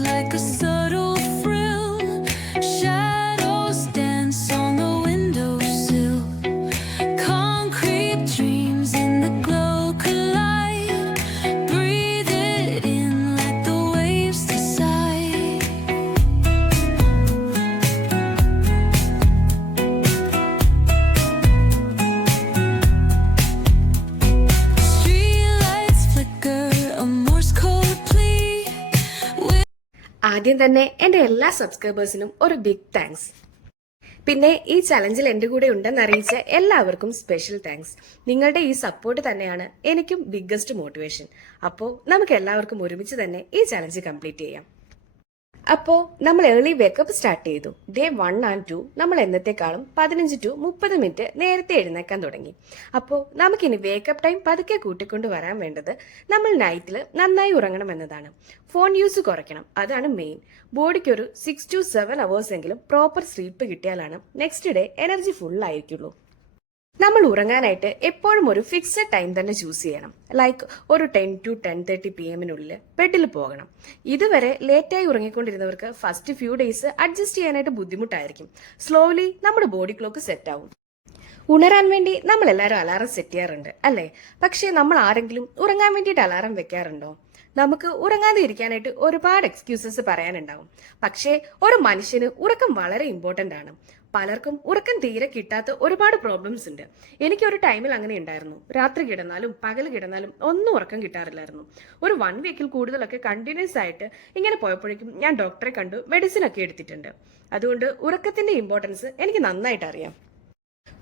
like a subtle thrill. Shadows dance on the windowsill. Concrete dreams in the glow collide. Breathe it in, let the waves decide. Streetlights flicker, a Morse code plea. ആദ്യം തന്നെ എൻ്റെ എല്ലാ സബ്സ്ക്രൈബേഴ്സിനും ഒരു big thanks. പിന്നെ ഈ ചലഞ്ചിൽ എൻ്റെ കൂടെ ഉണ്ടെന്ന് അറിയിച്ച എല്ലാവർക്കും സ്പെഷ്യൽ താങ്ക്സ്. നിങ്ങളുടെ ഈ സപ്പോർട്ട് തന്നെയാണ് എനിക്കും ബിഗ്ഗസ്റ്റ് മോട്ടിവേഷൻ. അപ്പോൾ നമുക്ക് എല്ലാവർക്കും ഒരുമിച്ച് തന്നെ ഈ ചലഞ്ച് കംപ്ലീറ്റ് ചെയ്യാം. അപ്പോൾ നമ്മൾ ഏർലി വേക്കപ്പ് സ്റ്റാർട്ട് ചെയ്തു. ഡേ 1 and 2 നമ്മൾ എന്നത്തെക്കാളും 15 to 30 മിനിറ്റ് നേരത്തെ എഴുന്നേക്കാൻ തുടങ്ങി. അപ്പോൾ നമുക്കിനി വേക്കപ്പ് ടൈം പതുക്കെ കൂട്ടിക്കൊണ്ട് വരാൻ വേണ്ടത് നമ്മൾ നൈറ്റിൽ നന്നായി ഉറങ്ങണം എന്നതാണ്. ഫോൺ യൂസ് കുറയ്ക്കണം, അതാണ് മെയിൻ. ബോഡിക്ക് ഒരു 6 to 7 hours എങ്കിലും പ്രോപ്പർ സ്ലീപ്പ് കിട്ടിയാലാണ് നെക്സ്റ്റ് ഡേ എനർജി ഫുൾ ആയിരിക്കുള്ളൂ. നമ്മൾ ഉറങ്ങാനായിട്ട് എപ്പോഴും ഒരു ഫിക്സഡ് ടൈം തന്നെ ചൂസ് ചെയ്യണം. ലൈക്ക് ഒരു 10 to 10:30 PM ബെഡിൽ പോകണം. ഇതുവരെ ലേറ്റായി ഉറങ്ങിക്കൊണ്ടിരുന്നവർക്ക് ഫസ്റ്റ് ഫ്യൂ ഡേയ്സ് അഡ്ജസ്റ്റ് ചെയ്യാനായിട്ട് ബുദ്ധിമുട്ടായിരിക്കും. സ്ലോലി നമ്മുടെ ബോഡി ക്ലോക്ക് സെറ്റ് ആവും. ഉണരാൻ വേണ്ടി നമ്മൾ എല്ലാവരും അലാറം സെറ്റ് ചെയ്യാറുണ്ട് അല്ലേ? പക്ഷേ നമ്മൾ ആരെങ്കിലും ഉറങ്ങാൻ വേണ്ടിയിട്ട് അലാറം വെക്കാറുണ്ടോ? നമുക്ക് ഉറങ്ങാതെ ഇരിക്കാനായിട്ട് ഒരുപാട് എക്സ്ക്യൂസസ് പറയാനുണ്ടാവും. പക്ഷേ ഒരു മനുഷ്യന് ഉറക്കം വളരെ ഇമ്പോർട്ടന്റ് ആണ്. പലർക്കും ഉറക്കം തീരെ കിട്ടാത്ത ഒരുപാട് പ്രോബ്ലംസ് ഉണ്ട്. എനിക്കൊരു ടൈമിൽ അങ്ങനെ ഉണ്ടായിരുന്നു. രാത്രി കിടന്നാലും പകൽ കിടന്നാലും ഒന്നും ഉറക്കം കിട്ടാറില്ലായിരുന്നു. ഒരു 1 വീക്കിൽ കൂടുതലൊക്കെ കണ്ടിന്യൂസ് ആയിട്ട് ഇങ്ങനെ പോയപ്പോഴേക്കും ഞാൻ ഡോക്ടറെ കണ്ടു മെഡിസിൻ ഒക്കെ എടുത്തിട്ടുണ്ട്. അതുകൊണ്ട് ഉറക്കത്തിന്റെ ഇമ്പോർട്ടൻസ് എനിക്ക് നന്നായിട്ട് അറിയാം.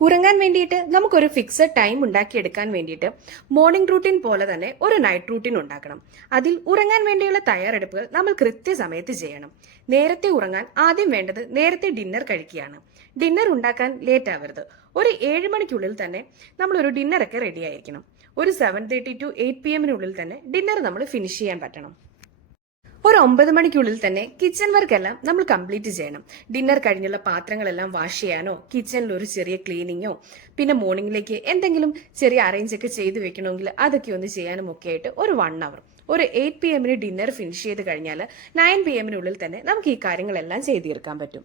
ഉറങ്ങാൻ വേണ്ടിയിട്ട് നമുക്കൊരു ഫിക്സഡ് ടൈം ഉണ്ടാക്കിയെടുക്കാൻ വേണ്ടിയിട്ട് മോർണിംഗ് റൂട്ടീൻ പോലെ തന്നെ ഒരു നൈറ്റ് റൂട്ടീൻ ഉണ്ടാക്കണം. അതിൽ ഉറങ്ങാൻ വേണ്ടിയുള്ള തയ്യാറെടുപ്പുകൾ നമ്മൾ കൃത്യസമയത്ത് ചെയ്യണം. നേരത്തെ ഉറങ്ങാൻ ആദ്യം വേണ്ടത് നേരത്തെ ഡിന്നർ കഴിക്കുകയാണ്. ഡിന്നർ ഉണ്ടാക്കാൻ ലേറ്റ് ആവരുത്. ഒരു 7 മണിക്കുള്ളിൽ തന്നെ നമ്മളൊരു ഡിന്നറൊക്കെ റെഡി ആയിരിക്കണം. ഒരു 7:30 to 8 PM തന്നെ ഡിന്നർ നമ്മൾ ഫിനിഷ് ചെയ്യാൻ പറ്റണം. ഒരു 9 മണിക്കുള്ളിൽ തന്നെ കിച്ചൺ വർക്ക് എല്ലാം നമ്മൾ കംപ്ലീറ്റ് ചെയ്യണം. ഡിന്നർ കഴിഞ്ഞുള്ള പാത്രങ്ങളെല്ലാം വാഷ് ചെയ്യാനോ കിച്ചണിൽ ഒരു ചെറിയ ക്ലീനിങ്ങോ പിന്നെ മോർണിംഗിലേക്ക് എന്തെങ്കിലും ചെറിയ അറേഞ്ച് ഒക്കെ ചെയ്ത് വെക്കണമെങ്കിൽ അതൊക്കെ ഒന്ന് ചെയ്യാനും ഒക്കെ ആയിട്ട് ഒരു 1 hour. ഒരു 8 PM ഡിന്നർ ഫിനിഷ് ചെയ്ത് കഴിഞ്ഞാൽ 9 PM തന്നെ നമുക്ക് ഈ കാര്യങ്ങളെല്ലാം ചെയ്തു തീർക്കാൻ പറ്റും.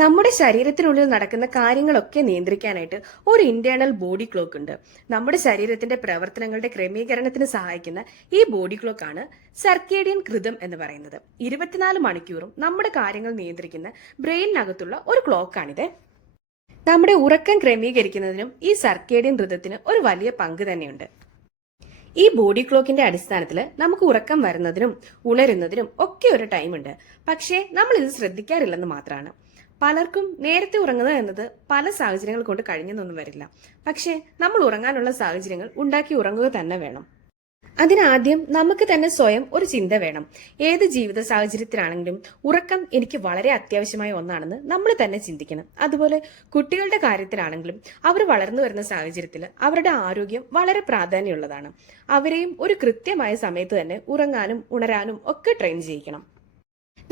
നമ്മുടെ ശരീരത്തിനുള്ളിൽ നടക്കുന്ന കാര്യങ്ങളൊക്കെ നിയന്ത്രിക്കാനായിട്ട് ഒരു ഇന്റേണൽ ബോഡി ക്ലോക്ക് ഉണ്ട്. നമ്മുടെ ശരീരത്തിന്റെ പ്രവർത്തനങ്ങളുടെ ക്രമീകരണത്തിന് സഹായിക്കുന്ന ഈ ബോഡി ക്ലോക്ക് ആണ് സർക്കേഡിയൻ റിതം എന്ന് പറയുന്നത്. 24 മണിക്കൂറും നമ്മുടെ കാര്യങ്ങൾ നിയന്ത്രിക്കുന്ന ബ്രെയിനിനകത്തുള്ള ഒരു ക്ലോക്കാണിത്. നമ്മുടെ ഉറക്കം ക്രമീകരിക്കുന്നതിനും ഈ സർക്കേഡിയൻ റിതത്തിന് ഒരു വലിയ പങ്ക് തന്നെയുണ്ട്. ഈ ബോഡി ക്ലോക്കിന്റെ അടിസ്ഥാനത്തിൽ നമുക്ക് ഉറക്കം വരുന്നതിനും ഉണരുന്നതിനും ഒക്കെ ഒരു ടൈം ഉണ്ട്. പക്ഷേ നമ്മൾ ഇത് ശ്രദ്ധിക്കാറില്ലെന്ന് മാത്രമാണ്. പലർക്കും നേരത്തെ ഉറങ്ങുക എന്നത് പല സാഹചര്യങ്ങൾ കൊണ്ട് കഴിഞ്ഞെന്നൊന്നും വരില്ല. പക്ഷേ നമ്മൾ ഉറങ്ങാനുള്ള സാഹചര്യങ്ങൾ ഉണ്ടാക്കി ഉറങ്ങുക തന്നെ വേണം. അതിനാദ്യം നമുക്ക് തന്നെ സ്വയം ഒരു ചിന്ത വേണം. ഏത് ജീവിത സാഹചര്യത്തിലാണെങ്കിലും ഉറക്കം എനിക്ക് വളരെ അത്യാവശ്യമായ ഒന്നാണെന്ന് നമ്മൾ തന്നെ ചിന്തിക്കണം. അതുപോലെ കുട്ടികളുടെ കാര്യത്തിലാണെങ്കിലും അവർ വളർന്നു വരുന്ന സാഹചര്യത്തിൽ അവരുടെ ആരോഗ്യം വളരെ പ്രാധാന്യമുള്ളതാണ്. അവരെയും ഒരു കൃത്യമായ സമയത്ത് തന്നെ ഉറങ്ങാനും ഉണരാനും ഒക്കെ ട്രെയിൻ ചെയ്യിക്കണം.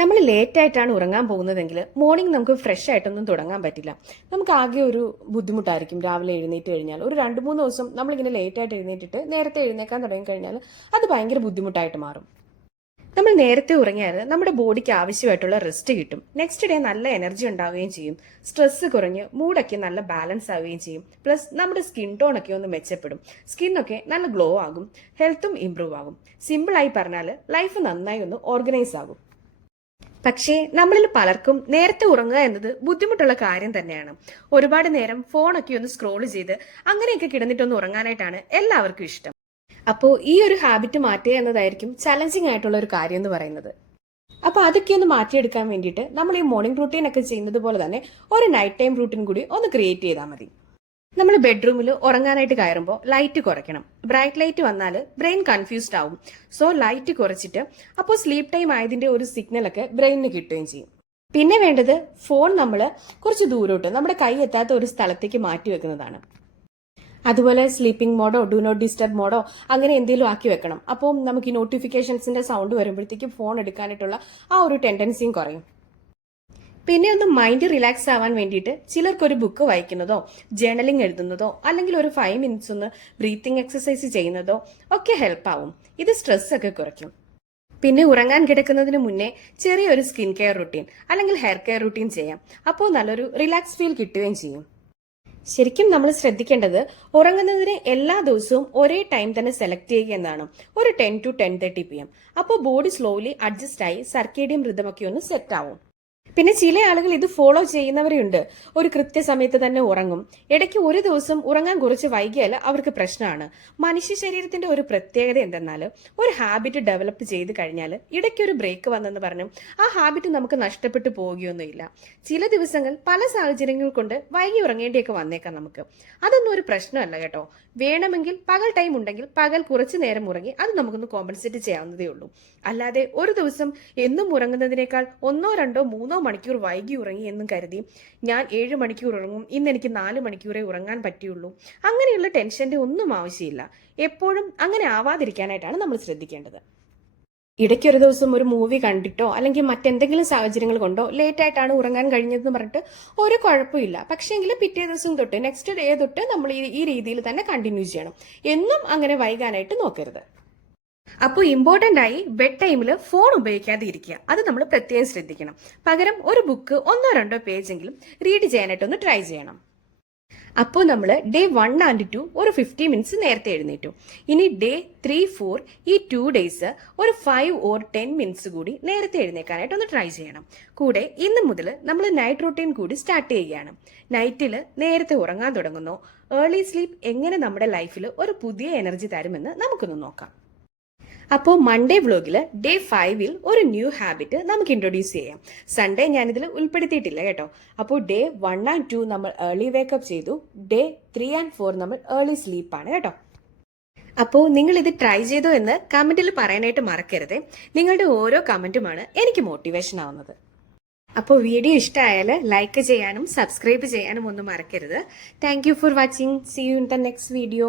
നമ്മൾ ലേറ്റ് ആയിട്ടാണ് ഉറങ്ങാൻ പോകുന്നതെങ്കിൽ മോർണിംഗ് നമുക്ക് ഫ്രഷ് ആയിട്ടൊന്നും തുടങ്ങാൻ പറ്റില്ല. നമുക്ക് ആകെ ഒരു ബുദ്ധിമുട്ടായിരിക്കും. രാവിലെ എഴുന്നേറ്റ് കഴിഞ്ഞാൽ ഒരു 2-3 ദിവസം നമ്മളിങ്ങനെ ലേറ്റ് ആയിട്ട് എഴുന്നേറ്റിട്ട് നേരത്തെ എഴുന്നേക്കാൻ തുടങ്ങി കഴിഞ്ഞാൽ അത് ഭയങ്കര ബുദ്ധിമുട്ടായിട്ട് മാറും. നമ്മൾ നേരത്തെ ഉറങ്ങിയാൽ നമ്മുടെ ബോഡിക്ക് ആവശ്യമായിട്ടുള്ള റെസ്റ്റ് കിട്ടും. നെക്സ്റ്റ് ഡേ നല്ല എനർജി ഉണ്ടാവുകയും ചെയ്യും. സ്ട്രെസ് കുറഞ്ഞ് മൂഡൊക്കെ നല്ല ബാലൻസ് ആവുകയും ചെയ്യും. പ്ലസ് നമ്മുടെ സ്കിൻ ടോൺ ഒക്കെ ഒന്ന് മെച്ചപ്പെടും. സ്കിന്നൊക്കെ നല്ല ഗ്ലോ ആകും. ഹെൽത്തും ഇംപ്രൂവ് ആകും. സിമ്പിളായി പറഞ്ഞാൽ ലൈഫ് നന്നായി ഒന്ന് ഓർഗനൈസ് ആകും. പക്ഷേ നമ്മളിൽ പലർക്കും നേരത്തെ ഉറങ്ങുക എന്നത് ബുദ്ധിമുട്ടുള്ള കാര്യം തന്നെയാണ്. ഒരുപാട് നേരം ഫോണൊക്കെ ഒന്ന് സ്ക്രോൾ ചെയ്ത് അങ്ങനെയൊക്കെ കിടന്നിട്ടൊന്ന് ഉറങ്ങാനായിട്ടാണ് എല്ലാവർക്കും ഇഷ്ടം. അപ്പോൾ ഈ ഒരു ഹാബിറ്റ് മാറ്റുക എന്നതായിരിക്കും ചലഞ്ചിങ് ആയിട്ടുള്ള ഒരു കാര്യം എന്ന് പറയുന്നത്. അപ്പോൾ അതൊക്കെ ഒന്ന് മാറ്റിയെടുക്കാൻ വേണ്ടിയിട്ട് നമ്മൾ ഈ മോർണിംഗ് റൂട്ടീൻ ഒക്കെ ചെയ്യുന്നത് പോലെ തന്നെ ഒരു നൈറ്റ് ടൈം റൂട്ടീൻ കൂടി ഒന്ന് ക്രിയേറ്റ് ചെയ്താൽ മതി. നമ്മൾ ബെഡ്റൂമിൽ ഉറങ്ങാനായിട്ട് കയറുമ്പോൾ ലൈറ്റ് കുറയ്ക്കണം. ബ്രൈറ്റ് ലൈറ്റ് വന്നാൽ ബ്രെയിൻ കൺഫ്യൂസ്ഡ് ആവും. സോ ലൈറ്റ് കുറച്ചിട്ട് അപ്പോൾ സ്ലീപ്പ് ടൈം ആയതിന്റെ ഒരു സിഗ്നലൊക്കെ ബ്രെയിനിന് കിട്ടുകയും ചെയ്യും. പിന്നെ വേണ്ടത് ഫോൺ നമ്മൾ കുറച്ച് ദൂരോട്ട് നമ്മുടെ കൈ എത്താത്ത ഒരു സ്ഥലത്തേക്ക് മാറ്റി വെക്കുന്നതാണ്. അതുപോലെ സ്ലീപ്പിംഗ് മോഡോ ഡു നോട്ട് ഡിസ്റ്റർബ് മോഡോ അങ്ങനെ എന്തെങ്കിലും ആക്കി വെക്കണം. അപ്പോൾ നമുക്ക് ഈ നോട്ടിഫിക്കേഷൻസിന്റെ സൗണ്ട് വരുമ്പോഴത്തേക്കും ഫോൺ എടുക്കാനായിട്ടുള്ള ആ ഒരു ടെൻഡൻസിയും കുറയും. പിന്നെ ഒന്ന് മൈൻഡ് റിലാക്സ് ആവാൻ വേണ്ടിയിട്ട് ചിലർക്കൊരു ബുക്ക് വായിക്കുന്നതോ ജേർണലിംഗ് എഴുതുന്നതോ അല്ലെങ്കിൽ ഒരു 5 minutes ഒന്ന് ബ്രീത്തിങ് എക്സസൈസ് ചെയ്യുന്നതോ ഒക്കെ ഹെൽപ്പ് ആവും. ഇത് സ്ട്രെസ് ഒക്കെ കുറയ്ക്കും. പിന്നെ ഉറങ്ങാൻ കിടക്കുന്നതിന് മുന്നേ ചെറിയൊരു സ്കിൻ കെയർ റുട്ടീൻ അല്ലെങ്കിൽ ഹെയർ കെയർ റുട്ടീൻ ചെയ്യാം. അപ്പോൾ നല്ലൊരു റിലാക്സ് ഫീൽ കിട്ടുകയും ചെയ്യും. ശരിക്കും നമ്മൾ ശ്രദ്ധിക്കേണ്ടത് ഉറങ്ങുന്നതിന് എല്ലാ ദിവസവും ഒരേ ടൈം തന്നെ സെലക്ട് ചെയ്യുക എന്നാണ്. ഒരു 10 to 10:30 PM. അപ്പോൾ ബോഡി സ്ലോലി അഡ്ജസ്റ്റ് ആയി സർക്കേഡിയം റിതമൊക്കെ ഒന്ന് സെറ്റ് ആവും. പിന്നെ ചില ആളുകൾ ഇത് ഫോളോ ചെയ്യുന്നവരുണ്ട്. ഒരു കൃത്യസമയത്ത് തന്നെ ഉറങ്ങും. ഇടയ്ക്ക് ഒരു ദിവസം ഉറങ്ങാൻ കുറച്ച് വൈകിയാൽ അവർക്ക് പ്രശ്നമാണ്. മനുഷ്യ ശരീരത്തിന്റെ ഒരു പ്രത്യേകത എന്തെന്നാൽ ഒരു ഹാബിറ്റ് ഡെവലപ്പ് ചെയ്ത് കഴിഞ്ഞാൽ ഇടയ്ക്കൊരു ബ്രേക്ക് വന്നെന്ന് പറഞ്ഞു ആ ഹാബിറ്റ് നമുക്ക് നഷ്ടപ്പെട്ടു പോവുകയൊന്നുമില്ല. ചില ദിവസങ്ങൾ പല സാഹചര്യങ്ങൾ കൊണ്ട് വൈകി ഉറങ്ങേണ്ടിയൊക്കെ വന്നേക്കാം നമുക്ക്. അതൊന്നും ഒരു പ്രശ്നമല്ല കേട്ടോ. വേണമെങ്കിൽ പകൽ ടൈം ഉണ്ടെങ്കിൽ പകൽ കുറച്ചു നേരം ഉറങ്ങി അത് നമുക്കൊന്ന് കോമ്പൻസേറ്റ് ചെയ്യാവുന്നതേ ഉള്ളൂ. അല്ലാതെ ഒരു ദിവസം എന്നും ഉറങ്ങുന്നതിനേക്കാൾ 1, 2, 3 മണിക്കൂർ വൈകി ഉറങ്ങി എന്നും കരുതി ഞാൻ 7 മണിക്കൂർ ഉറങ്ങും, ഇന്ന് എനിക്ക് 4 മണിക്കൂറേ ഉറങ്ങാൻ പറ്റുള്ളൂ, അങ്ങനെയുള്ള ടെൻഷന്റെ ഒന്നും ആവശ്യമില്ല. എപ്പോഴും അങ്ങനെ ആവാതിരിക്കാനായിട്ടാണ് നമ്മൾ ശ്രദ്ധിക്കേണ്ടത്. ഇടയ്ക്കൊരു ദിവസം ഒരു മൂവി കണ്ടിട്ടോ അല്ലെങ്കിൽ മറ്റെന്തെങ്കിലും സാഹചര്യങ്ങൾ കൊണ്ടോ ലേറ്റ് ആയിട്ടാണ് ഉറങ്ങാൻ കഴിഞ്ഞതെന്ന് പറഞ്ഞിട്ട് ഒരു കുഴപ്പമില്ല. പക്ഷേങ്കിൽ പിറ്റേ ദിവസം തൊട്ട് നെക്സ്റ്റ് ഡേ തൊട്ട് നമ്മൾ ഈ രീതിയിൽ തന്നെ കണ്ടിന്യൂ ചെയ്യണം. എന്നും അങ്ങനെ വൈകാനായിട്ട് നോക്കരുത്. അപ്പോൾ ഇമ്പോർട്ടൻ്റ് ആയി ബെഡ് ടൈമിൽ ഫോൺ ഉപയോഗിക്കാതെ ഇരിക്കുക. അത് നമ്മൾ പ്രത്യേകം ശ്രദ്ധിക്കണം. പകരം ഒരു ബുക്ക് 1 or 2 പേജെങ്കിലും റീഡ് ചെയ്യാനായിട്ടൊന്ന് ട്രൈ ചെയ്യണം. അപ്പോൾ നമ്മൾ ഡേ 1 and 2 ഒരു 50 മിനിറ്റ്സ് നേരത്തെ എഴുന്നേറ്റു. ഇനി ഡേ 3, 4 ഈ 2 ഡേയ്സ് ഒരു 5 or 10 മിനിറ്റ്സ് കൂടി നേരത്തെ എഴുന്നേക്കാനായിട്ട് ഒന്ന് ട്രൈ ചെയ്യണം. കൂടെ ഇന്ന് മുതൽ നമ്മൾ നൈറ്റ് റൂട്ടീൻ കൂടി സ്റ്റാർട്ട് ചെയ്യുകയാണ്. നൈറ്റിൽ നേരത്തെ ഉറങ്ങാൻ തുടങ്ങുന്നു. ഏർലി സ്ലീപ്പ് എങ്ങനെ നമ്മുടെ ലൈഫിൽ ഒരു പുതിയ എനർജി തരുമെന്ന് നമുക്കൊന്ന് നോക്കാം. അപ്പോൾ മൺഡേ വ്ലോഗിൽ ഡേ 5 ഒരു ന്യൂ ഹാബിറ്റ് നമുക്ക് ഇൻട്രൊഡ്യൂസ് ചെയ്യാം. സൺഡേ ഞാനിതിൽ ഉൾപ്പെടുത്തിയിട്ടില്ല കേട്ടോ. അപ്പോൾ ഡേ 1 and 2 നമ്മൾ ഏർലി വേക്കപ്പ് ചെയ്തു. ഡേ 3 and 4 നമ്മൾ ഏർലി സ്ലീപ്പാണ് കേട്ടോ. അപ്പോൾ നിങ്ങൾ ഇത് ട്രൈ ചെയ്തോ എന്ന് കമന്റിൽ പറയാനായിട്ട് മറക്കരുത്. നിങ്ങളുടെ ഓരോ കമന്റുമാണ് എനിക്ക് മോട്ടിവേഷൻ ആവുന്നത്. അപ്പോൾ വീഡിയോ ഇഷ്ടമായാൽ ലൈക്ക് ചെയ്യാനും സബ്സ്ക്രൈബ് ചെയ്യാനും ഒന്നും മറക്കരുത്. Thank you for watching. See you in the next video.